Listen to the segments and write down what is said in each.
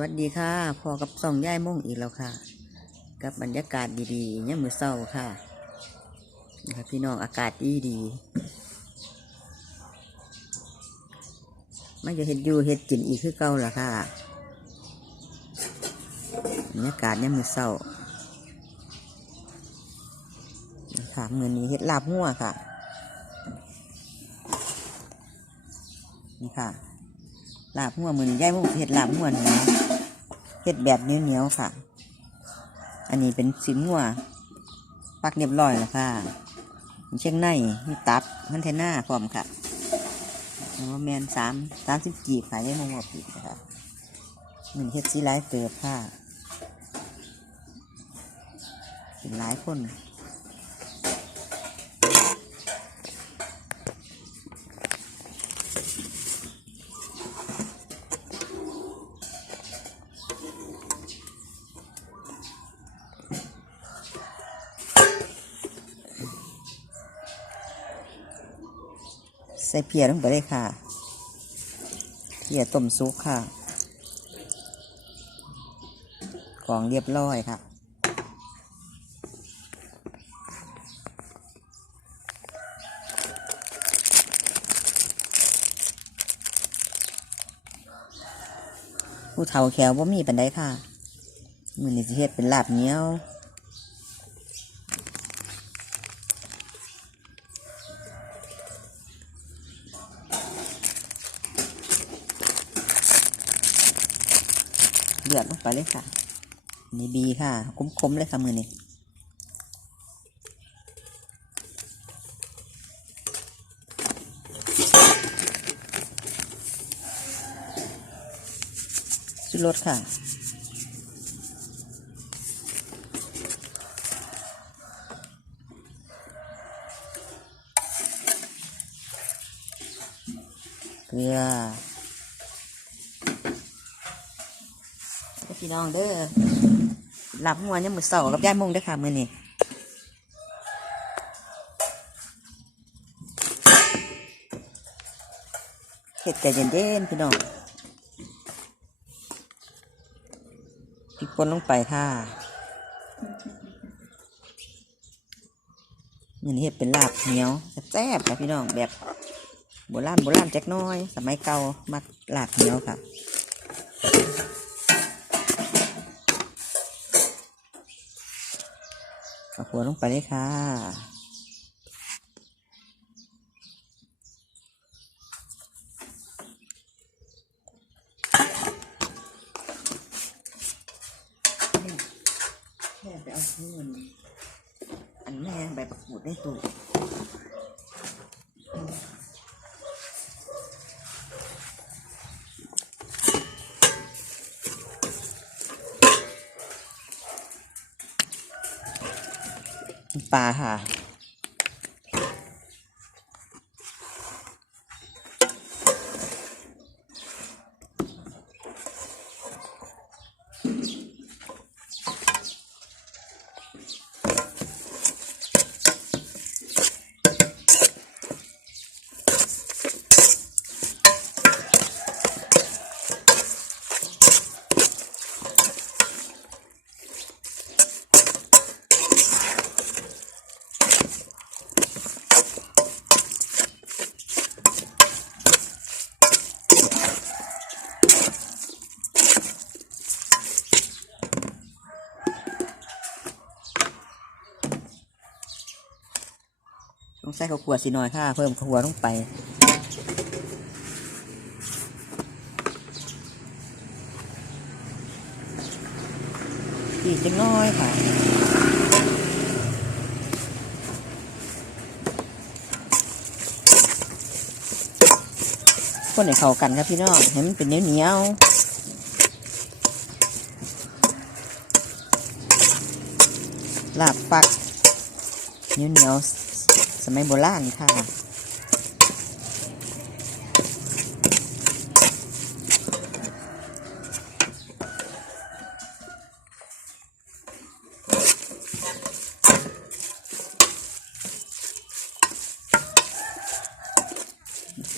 วัสดีค่ะพอกับส่องย่ายม่งอีกแล้วค่ะ กับบรรยากาศดีๆเนี่ยมือเศร้าค่ะนะครับพี่น้องอากาศดีดีๆมาจะเห็ดอยู่เห็ดกินอีกคือเก่าล่ะค่ะบรรยากาศเนี่ยมือเศร้าค่ะมือนี้เห็ดลาบหัวค่ะ นี่ค่ะลาบหัวมือนี้ย่ายมุกเห็ดลาบหัวเนื้อ เห็ดแบบเหนียวๆค่ะ อันนี้เป็นสินหัวปักเรียบร้อยแล้วค่ะมีเชียงในมีตับมันเทน่าพร้อมค่ะแล้วแมนสามสามสิบกีบค่ะย่ายมุกบอกผิดนะคะหนึ่งเฮ็ดสีไลายเติบค่ะเป็นหลายคน ส่เพียลงไปเลยค่ะ เพียต้มซุปค่ะกองเรียบร้อยค่ะ ผู้เฒ่าแขวว่ามีปันไดค่ะ มือนี้สิเฮ็ดเป็นลาบเนี้ยว เดือดลงไปเลยค่ะ นี่บีค่ะ คมๆเลยค่ะมือนี้ชุดรสค่ะเกลือ พี่น้องเด้อหลับหัวเนี่ยมมือเสากับย่ายมงเด้ค่ะมือนี้เห็ดใจเย็นๆพี่น้องพริกป่นลงไปค่ะมือนี้เห็ดเป็นลาบเหนียวแซ่บๆค่ะพี่น้องแบบโบราณโบราณจักหน้อย สมัยเก่ามักลาบเหนียวค่ะ หัวลงไปเลยค่ะ แค่ไปเอาเงินอันแม่ใบประกูดได้ตัว ปลาค่ะ ส่ข้าวขัวสิหน่อยค่ะ เพิ่มข้าวขัวลงไปอีกจังน้อยค่ะคนให้เข้ากันครับพี่น้องให้มันเป็นเหนียวเหนียวๆลาบปักเนียวเหนียวๆ สมัยโบราณค่ะ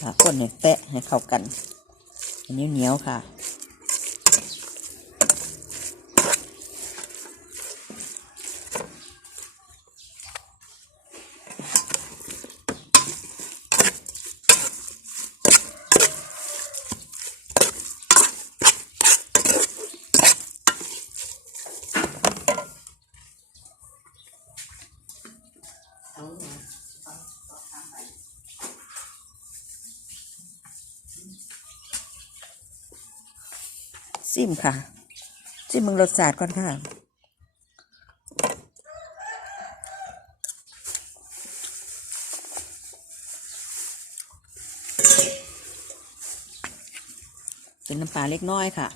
ค่ะคนให้แปะให้เข้ากันเหนียวๆค่ะ ซิมค่ะซิมมึงรสชาติก่อนค่ะเป็นน้ำปลาเล็กน้อยค่ะ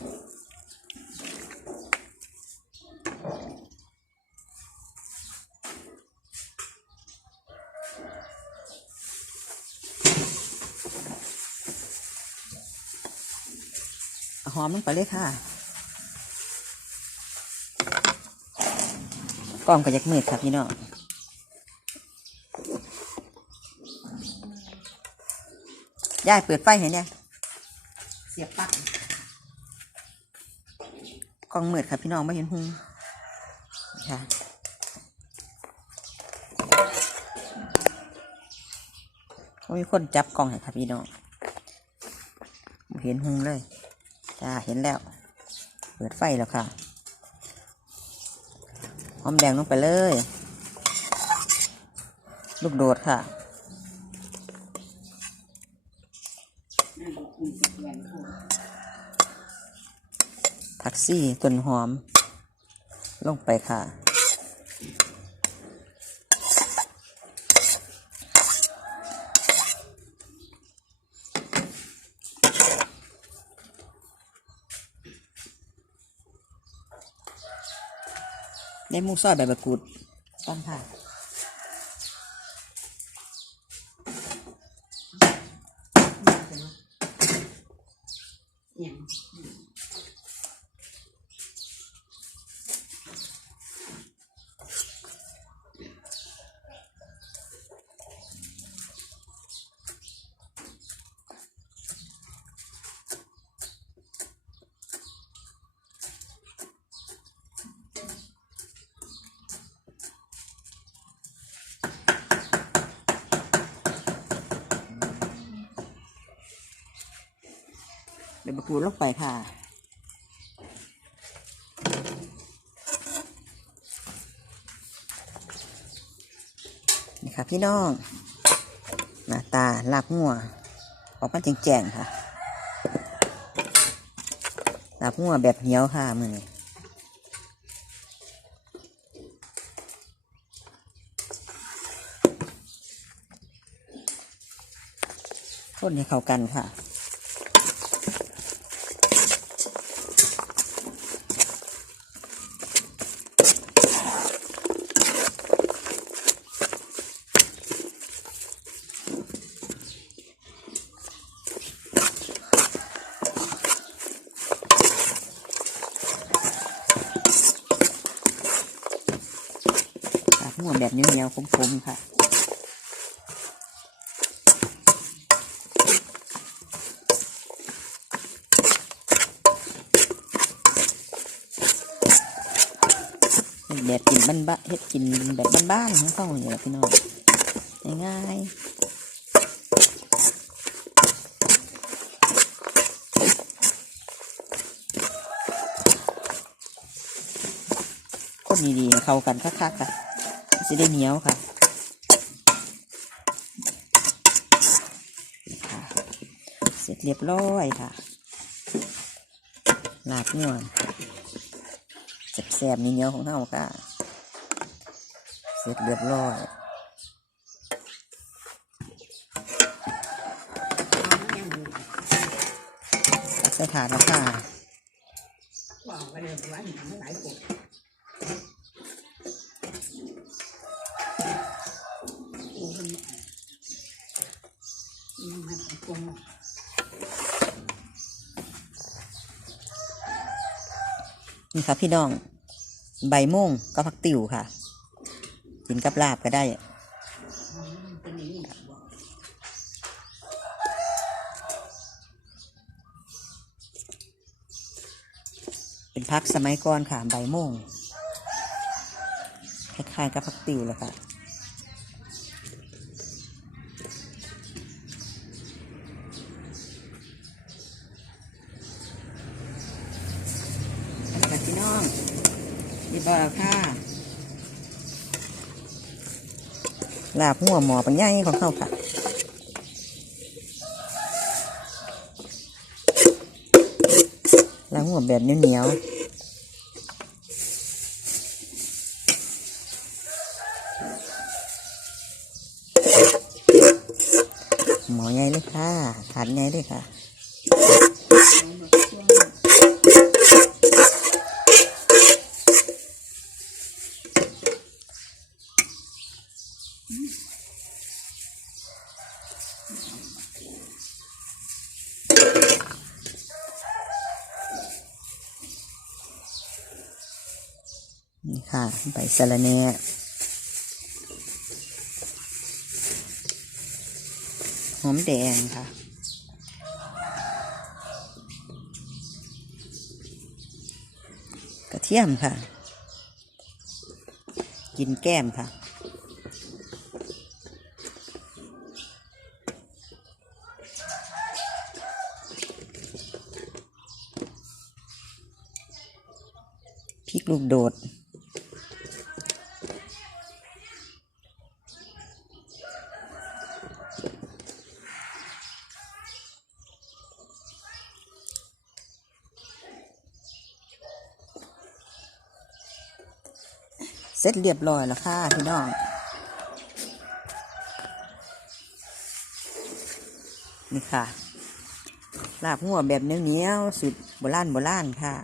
หอมลงไปเลยค่ะกล้องก็ยักมืดครับพี่น้องยายเปิดไฟเห็นเนี่ยเสียบปลั๊กกล้องมืดครับพี่น้องไม่เห็นหุงค่ะเขามีคนจับกล้องให้ครับพี่น้องบ่เห็นหุงเลย จ้าเห็นแล้ว เปิดไฟแล้วค่ะหอมแดงลงไปเลยลูกโดดค่ะนั่นก็คุยกับแฟนเขาผักซี่ต้นหอม ลงไปค่ะ ได้หมูซอยใบมะกรูดต้นค่ะ อย่าง ใบมะกรูดลงไปค่ะนี่ค่ะ พี่น้องหน้าตาลาบงัวออกมาแจ่งๆค่ะลาบงัวแบบเหนียวค่ะมือนี้คนให้เข้ากันค่ะ ลาบงัวแบบเหนียวๆคมๆค่ะแบบกินบ้านบ้านเฮ็ดกินแบบบ้านๆของเขาอย่างเงี้ยพี่น้องง่ายๆคนดีๆ เข้ากันคักๆค่ะ จะได้เหนียวค่ะเสร็จเรียบร้อยค่ะหลาบนวลแซ่บๆนี่เหนียวของเฮาค่ะ เสร็จเรียบร้อยใส่ถาดแล้วค่ะ บอกกันเลยว่าหนังหลายคนโอ้มันมันมาต รงนี่ค่ะพี่น้อง ใบม่งกับผักติ๋วค่ะ กินกับลาบก็ได้เป็นพักสมัยก่อนค่ะ ใบม่งคล้ายๆกับผักติ๋วเลยค่ะ อันนี้ค่ะพี่น้องดีบอ ค่ะลาบหัวหมอปัญญาของเขาค่ะลาบหัวแบบเหนียวหมอใหญ่เลยค่ะถาดใหญ่เลยค่ะ นี่ค่ะ ใบ สะระแหน่หอมแดงค่ะ กระเทียมค่ะ กินแก้มค่ะพริกลูกโดด เสร็จเรียบร้อยแล้วค่ะพี่น้องนี่ค่ะลาบหัวแบบเนี้ยวๆสุดโบราณโบราณค่ะ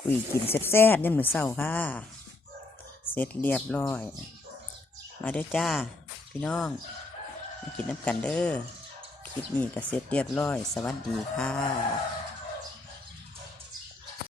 คุยกินแซ่บๆเนี่ยเหมือนเศร้าค่ะ เสร็จเรียบร้อย มาเด้อจ้า พี่น้องมากินน้ำกันเด้อคลิปนี้ก็เสร็จเรียบร้อย สวัสดีค่ะ